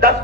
10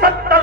70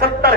70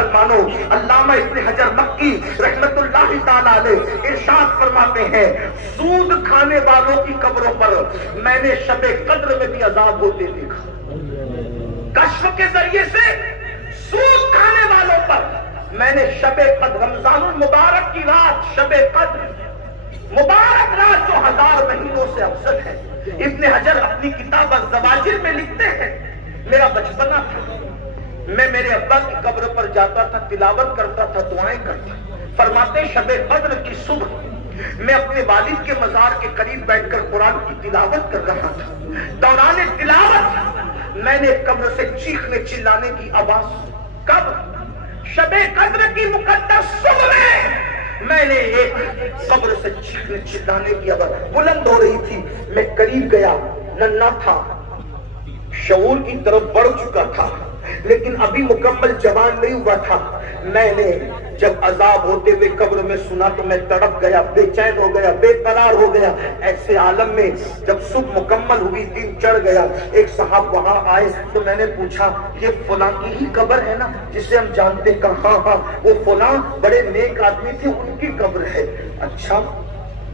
مسلمانوں، علامہ ابن حجر مکی رحمت اللہ تعالی علیہ ارشاد فرماتے ہیں سود کھانے والوں کی قبروں پر میں نے شب قدر میں بھی عذاب ہوتے دیکھا۔ کشف کے ذریعے سے سود کھانے والوں پر میں نے شب قدر، رمضان المبارک کی رات، شب قدر مبارک رات جو 1000 مہینوں سے افضل ہے۔ ابن حجر اپنی کتاب الزواجر میں لکھتے ہیں میرا بچپنا تھا، میں میرے ابا کی قبر پر جاتا تھا، تلاوت کرتا تھا، دعائیں کرتا۔ فرماتے شب قدر کی صبح میں اپنے والد کے مزار کے قریب بیٹھ کر قرآن کی تلاوت کر رہا تھا۔ دوران تلاوت میں نے قبر سے چیخنے چلانے کی آواز، کب؟ شب قدر کی مقدس صبح میں نے ایک قبر سے چیخنے چلانے کی آواز بلند ہو رہی تھی۔ میں قریب گیا، ننھا تھا، شعور کی طرف بڑھ چکا تھا لیکن ابھی مکمل جوان نہیں ہوا تھا۔ میں نے جب عذاب ہوتے ہوئے قبر میں سنا تو میں تڑپ گیا، بے چین ہو گیا، بے قرار ہو گیا۔ ایسے عالم میں جب صبح مکمل ہوئی، دن چڑھ گیا، ایک صاحب وہاں آئے تو میں نے پوچھا یہ فلاں کی ہی قبر ہے نا جسے ہم جانتے؟ کہا ہاں وہ فلاں بڑے نیک آدمی تھے، ان کی قبر ہے۔ اچھا،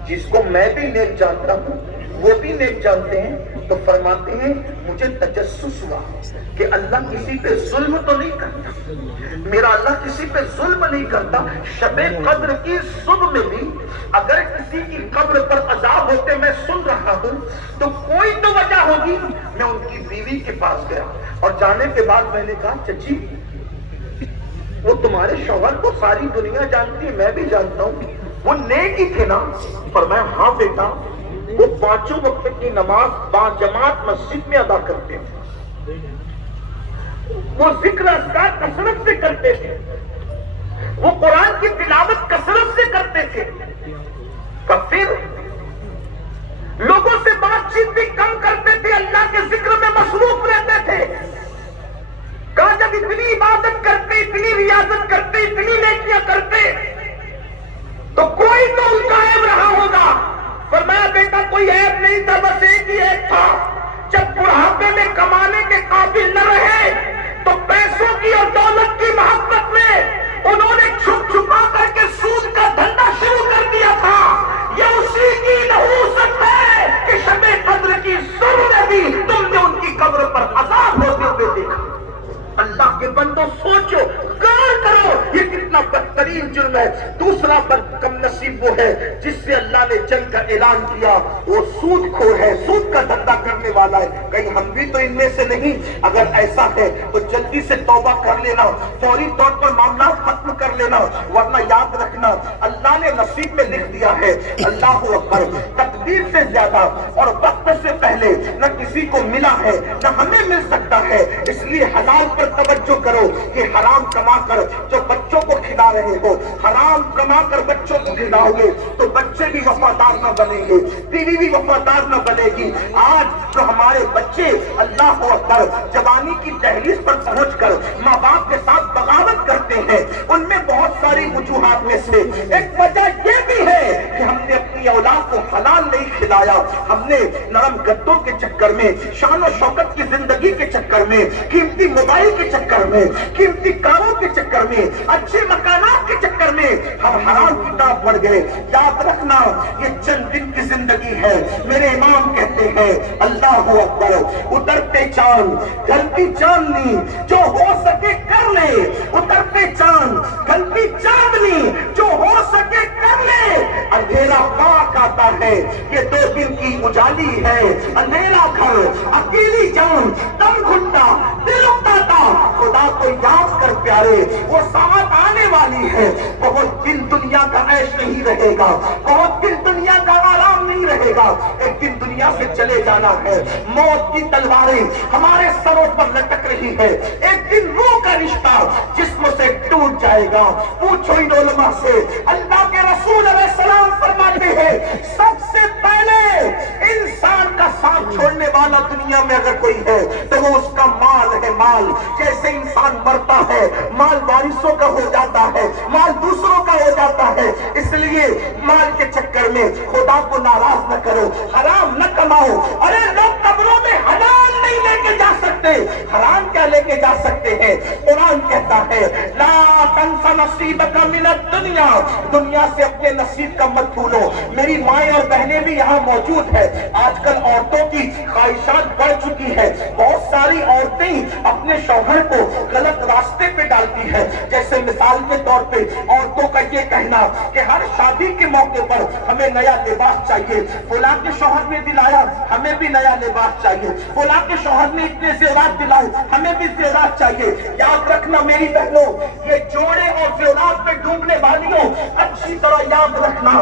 جس کو میں بھی نیک جانتا ہوں وہ بھی نیک جانتے ہیں؟ تو فرماتے ہیں مجھے تجسس ہوا کہ اللہ کسی پہ ظلم تو نہیں کرتا، میرا اللہ کسی پہ ظلم نہیں کرتا۔ شب قدر کی صبح میں بھی اگر کسی کی قبر پر عذاب ہوتے میں سن رہا ہوں تو کوئی تو وجہ ہوگی۔ میں ان کی بیوی کے پاس گیا اور جانے کے بعد میں نے کہا چچی وہ تمہارے شوہر کو ساری دنیا جانتی ہے، میں بھی جانتا ہوں، وہ نیک ہی تھے نا؟ فرمایا ہاں بیٹا، وہ 5 وقت کی نماز باجماعت مسجد میں ادا کرتے تھے، وہ ذکر اذکار کثرت سے کرتے تھے، وہ قرآن کی تلاوت کثرت سے کرتے تھے، پھر لوگوں سے بات چیت بھی کم کرتے تھے، اللہ کے ذکر میں مصروف رہتے تھے۔ کہا جب اتنی عبادت کرتے، اتنی ریاضت کرتے، اتنی نیکیاں کرتے تو کوئی تو ان کا عیب رہا ہوگا۔ فرمایا بیٹا کوئی عیب نہیں تھا، بس ایک ہی عیب تھا، جب بڑھاپے میں کمانے کے قابل نہ رہے تو پیسوں کی اور دولت کی محبت میں انہوں نے چھپ چھپا کر کے سود کا دھندا شروع کر دیا تھا۔ یہ اسی کی نحوست ہے کہ شب قدر کی صبح میں بھی تم نے ان کی قبر پر عذاب ہوتے ہوئے دیکھا۔ اللہ کے بندو سوچو، غور کرو، یہ کتنا بدترین جرم ہے۔ دوسرا کم نصیب وہ ہے جس سے اللہ نے جنگ کا اعلان کیا، وہ سود خور ہے، سود کا دھندا کرنے والا ہے۔ کہیں ہم بھی تو ان میں سے نہیں؟ اگر ایسا ہے تو جلدی سے توبہ کر لینا، فوری طور پر معاملات ختم کر لینا، ورنہ یاد رکھنا اللہ نے نصیب میں لکھ دیا ہے۔ اللہ اکبر، تقدیر سے زیادہ اور وقت سے پہلے نہ کسی کو ملا ہے نہ ہمیں مل سکتا ہے۔ اس لیے حلال پر توجہ کرو کہ حرام کما کر جو بچوں کو کھلا رہے ہو، حرام کما کر بچوں کو کھلاؤ گے تو بچے بھی وفادار نہ بنیں گے، بیوی بھی وفادار نہ بنے گی۔ آج جو ہمارے بچے اللہ اکبر جوانی کی دہلیز پر پہنچ کر ماں باپ کے ساتھ بغاوت کرتے ہیں، ان میں بہت ساری وجوہات میں سے ایک وجہ یہ بھی ہے کہ ہم نے اپنی اولاد کو حلال نہیں کھلایا۔ ہم نے نرم گدوں کے چکر میں، شان و شوکت کی زندگی کے چکر میں، قیمتی موبائل کے چکر میں، قیمتی کاروں کے چکر میں، اچھے مکانات کے چکر میں ہم حرام کی طرف بڑھ گئے۔ یاد رکھنا یہ چند دن کی زندگی ہے۔ میرے امام کہتے ہیں اللہ اکبر، اترتے چاند ڈھلتی چاندنی جو ہو سکے کر لے، اترتے چاند ڈھلتی چاندنی جو ہو سکے کر لے، اندھیرا پاک آتا ہے یہ 2 دن کی اجالی ہے، اندھیرا گھر اکیلی جان دم گھٹتا دل اکتاتا، خدا کو یاد کر پیارے وہ ساعت آنے والی ہے، بہت دن دنیا کا عیش نہیں رہے گا، بہت دن دنیا کا آرام نہیں رہے گا، ایک دن دنیا سے چلے جانا ہے۔ موت کی تلواریں ہمارے سروں پر لٹک رہی ہے، ایک دن روح کا رشتہ جسم سے ٹوٹ جائے گا۔ پوچھو ان علماء سے، اللہ کے رسول علیہ السلام فرماتے ہیں سب سے پہلے انسان کا ساتھ چھوڑنے والا دنیا میں اگر کوئی ہے تو وہ اس کا مال ہے۔ مال جیسے انسان مرتا ہے مال وارثوں کا ہو جاتا ہے، مال دوسروں کا ہو جاتا ہے، اس لیے مال کے چکر میں خدا کو ناراض نہ کرو، حرام نہ کماؤ۔ ارے لوگ قبروں میں حلال نہیں لے کے جا سکتے، حرام کیا لے کے جا سکتے ہیں؟ قرآن قرآن کہتا ہے لا تنس نصیبک من الدنیا، دنیا سے اپنے نصیب کا مت بھولو۔ میری مائیں اور بہنیں بھی یہاں موجود ہے۔ آج کل عورتوں کی خواہشات بڑھ چکی ہے، بہت ساری عورتیں اپنے شوہر کو غلط راستے پہ ڈالتی ہے۔ جیسے مثال کے طور پہ عورتوں کا یہ کہنا کہ ہر شادی کے موقع پر ہمیں نیا لباس چاہیے، فلاں کے شوہر نے دلایا ہمیں بھی نیا لباس چاہیے، فلاں کے شوہر نے اتنے زیورات دلائے ہمیں بھی زیورات چاہیے۔ یاد رکھنا میری بہنوں، یہ جوڑے اور زیورات میں ڈوبنے والیوں، اچھی طرح یاد رکھنا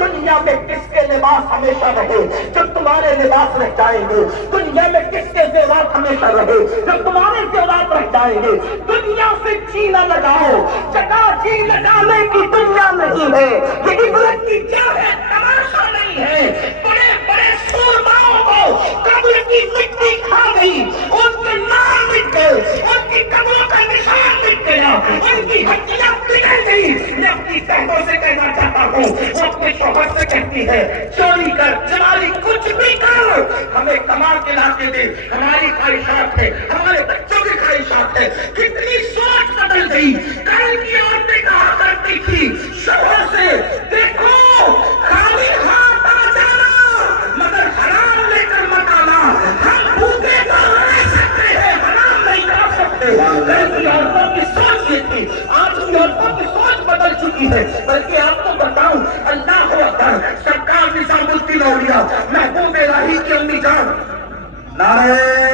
دنیا میں کس کے لباس ہمیشہ رہے جب تمہارے لباس رہ جائیں گے، دنیا میں کس کے زیورات ہمیشہ رہے جب تمہارے زیورات رہ جائیں گے۔ دنیا سے جی نہ لگاؤ، جگہ جی لگانے کی دنیا نہیں ہے، یہ عبرت کی کیا ہے، تماشا نہیں ہے۔ بڑے بڑے سورماؤں کو قبر کی مٹی کھا گئی، ان کے نام مٹ گئے، ان کی قبروں کا نشان مٹ گیا، ان کی ہڈیاں پگھل گئی۔ میں اپنی بہنوں سے کہنا چاہتا ہوں، وہ اپنے شوہر سے کہتی ہے چوری کر، چماری، کچھ بھی کر، ہمیں کما کے لا کے دے، ہماری خواہشات ہے، ہمارے بچوں کی خواہشات ہے۔ کتنی سوچ بدل گئی۔ کل کی عورتیں کہا کرتی تھی شوہر سے دیکھو خالی ہاتھ آ جانا مگر حرام لے کر مت آنا، ہم بھوکے تو رہ سکتے ہیں، حرام نہیں کھا سکتے۔ کل کی عورتوں کی سوچ یہ تھی، آج کی عورتوں کی سوچ بدل چکی ہے۔ بلکہ آپ کو بتاؤں، اللہ اکبر، سرکار نظام الدین اولیاء محبوب الہی کی امی جان، نعرہ